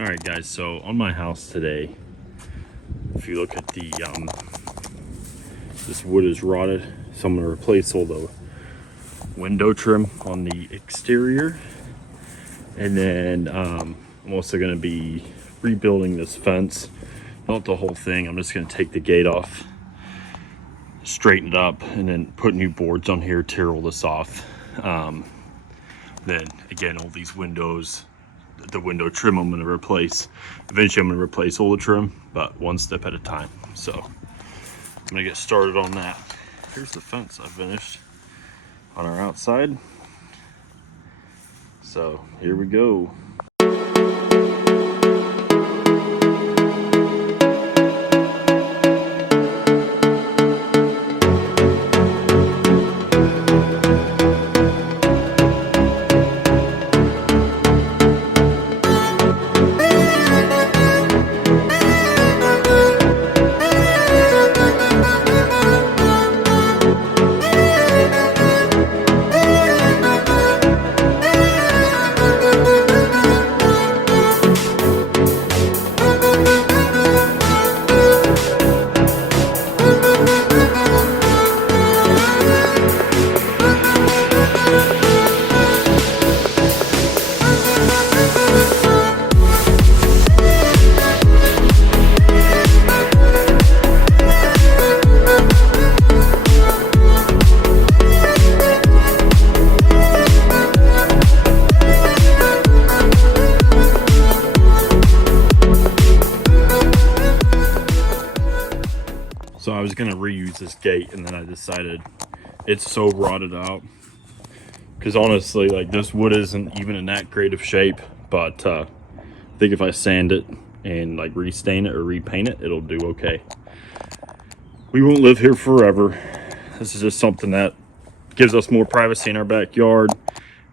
All right, guys, so on my house today, if you look at the this wood is rotted, so I'm going to replace all the window trim on the exterior, and then I'm also going to be rebuilding this fence. Not the whole thing, I'm just going to take the gate off, straighten it up, and then put new boards on here, tear all this off. Then again, all these windows, the window trim I'm going to replace. Eventually I'm going to replace all the trim, but one step at a time. So I'm going to get started on that. Here's the fence I finished on our outside. So here we go. So I was gonna reuse this gate, and then I decided it's so rotted out. Because honestly, like, this wood isn't even in that great of shape. But I think if I sand it and like restain it or repaint it, it'll do okay. We won't live here forever. This is just something that gives us more privacy in our backyard,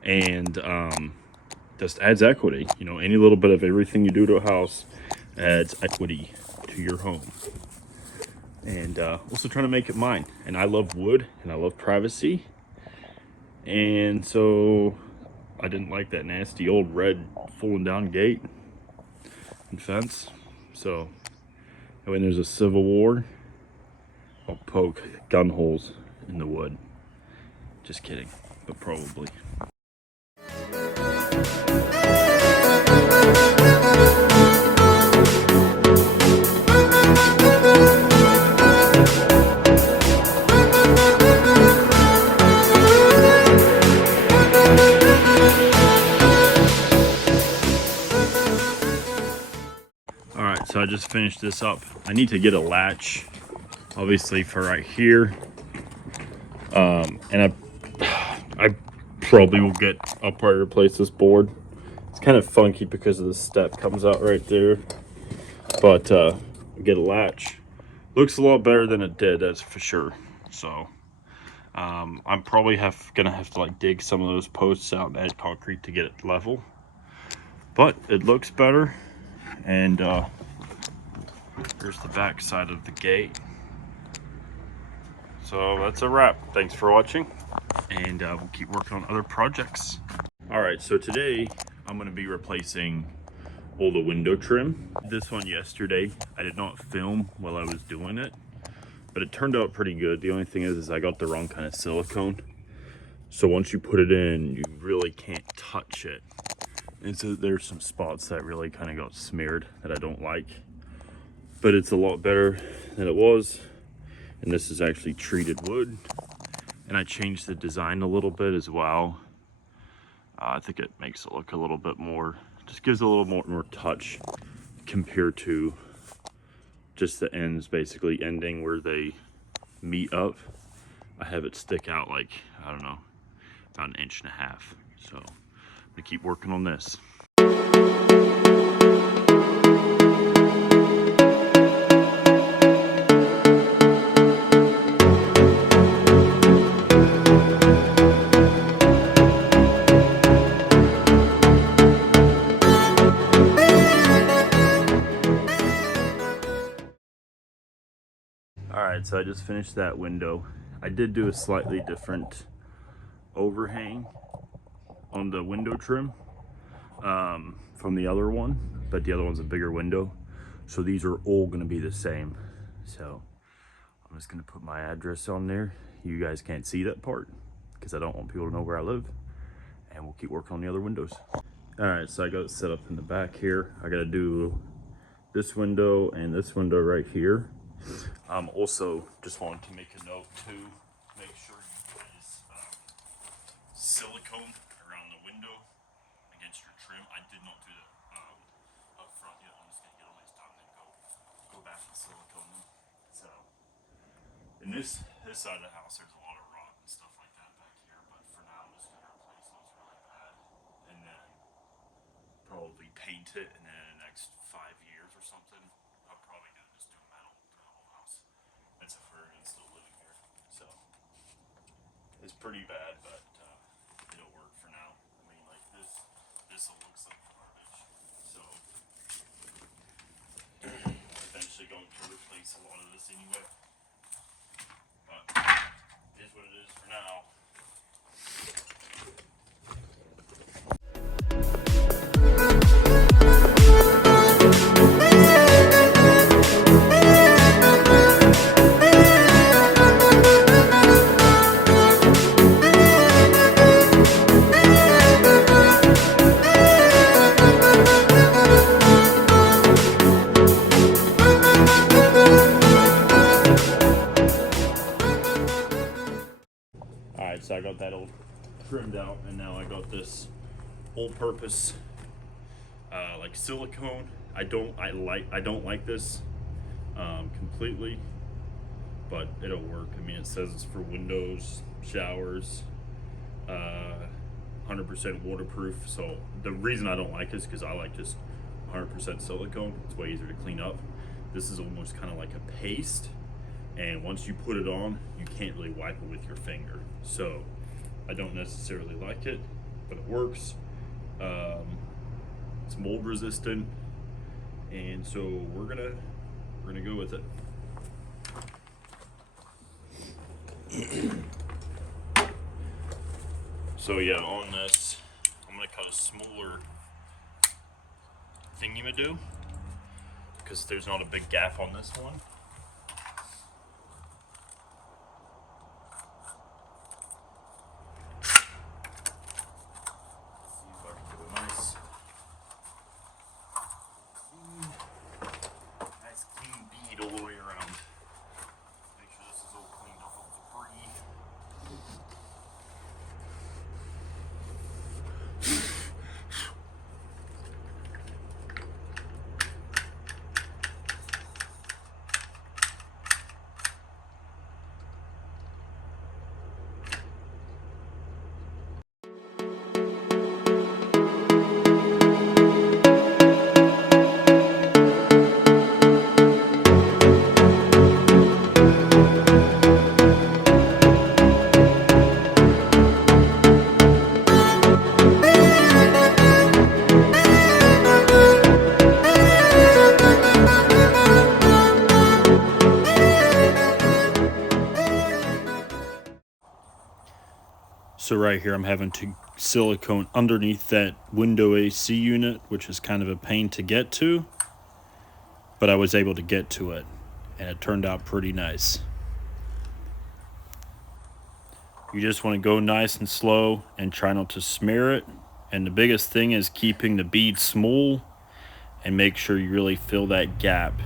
and just adds equity. You know, any little bit of everything you do to a house adds equity to your home. And also trying to make it mine. And I love wood and I love privacy, and so I didn't like that nasty old red falling down gate and fence. So when there's a civil war, I'll poke gun holes in the wood. Just kidding, but probably. So I just finished this up. I need to get a latch, obviously, for right here. And I probably will I'll probably replace this board. It's kind of funky because of the step comes out right there. But get a latch. Looks a lot better than it did, that's for sure. So I'm probably gonna have to like dig some of those posts out and add concrete to get it level. But it looks better. And here's the back side of the gate. So that's a wrap. Thanks for watching, and we'll keep working on other projects. All right, so today I'm going to be replacing all the window trim. This one yesterday, I did not film while I was doing it, but it turned out pretty good. The only thing is I got the wrong kind of silicone. So once you put it in, you really can't touch it. And so there's some spots that really kind of got smeared that I don't like. But it's a lot better than it was. And this is actually treated wood. And I changed the design a little bit as well. I think it makes it look a little bit more, just gives a little more touch compared to just the ends basically ending where they meet up. I have it stick out like, I don't know, about 1.5 inches. So I'm gonna keep working on this. Alright, so I just finished that window. I did do a slightly different overhang on the window trim from from the other one, but the other one's a bigger window. So these are all gonna be the same. So I'm just gonna put my address on there. You guys can't see that part because I don't want people to know where I live. And we'll keep working on the other windows. All right, so I got it set up in the back here. I gotta do this window and this window right here. Also, just wanted to make a note too. Make sure you guys silicone around the window against your trim. I did not do that up front yet. I'm just gonna get all these done and then go back and silicone them. So, in this side of the house, there's a lot of rot and stuff like that back here. But for now, I'm just gonna replace those really bad, and then probably paint it. And then in the next 5 years or something, I'm probably gonna just do metal for the whole house. That's if we're still living here. So it's pretty bad, but it'll work for now. I mean, like this looks like garbage. So eventually going to replace a lot of this anyway. But it is what it is for now. Alright, so I got that all trimmed out, and now I got this all-purpose like silicone. I don't like this completely, but it'll work. I mean, it says it's for windows, showers, 100% waterproof. So the reason I don't like this is because I like just 100% silicone. It's way easier to clean up. This is almost kind of like a paste, and once you put it on, you can't really wipe it with your finger. So I don't necessarily like it, but it works. It's mold resistant, and so we're gonna go with it. So yeah, on this, I'm gonna cut a smaller thingy-ma-do because there's not a big gap on this one. So right here, I'm having to silicone underneath that window AC unit, which is kind of a pain to get to, but I was able to get to it, and it turned out pretty nice. You just want to go nice and slow and try not to smear it. And the biggest thing is keeping the bead small and make sure you really fill that gap.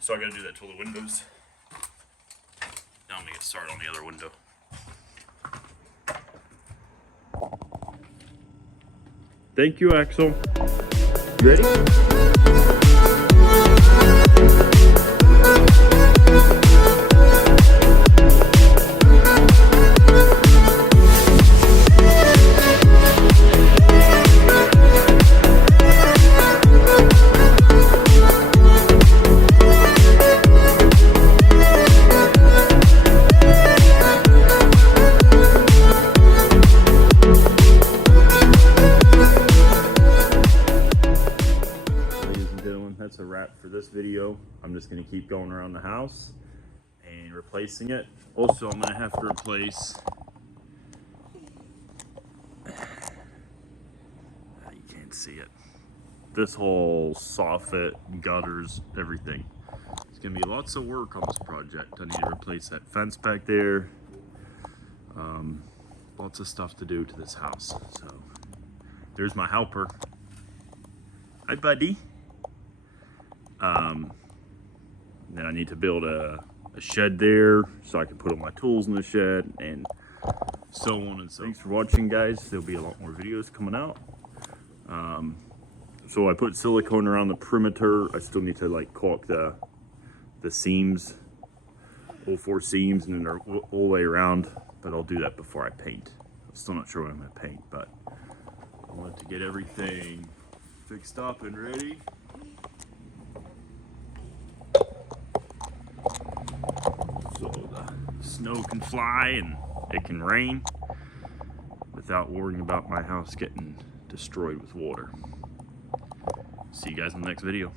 So I gotta do that to all the windows. Now I'm gonna get started on the other window. Thank you, Axel. You ready? That's a wrap for this video. I'm just going to keep going around the house and replacing it. Also, I'm going to have to replace see it. This whole soffit, gutters, everything. It's gonna be lots of work on this project. I need to replace that fence back there. Lots of stuff to do to this house. So there's my helper. Hi, buddy. Then I need to build a shed there so I can put all my tools in the shed and so on and so. Thanks for watching, guys. There'll be a lot more videos coming out. So I put silicone around the perimeter. I still need to like caulk the seams, all 4 seams, and then they're all the way around. But I'll do that before I paint. I'm still not sure what I'm gonna paint, but I want to get everything fixed up and ready. So the snow can fly and it can rain without worrying about my house getting destroyed with water. See you guys in the next video.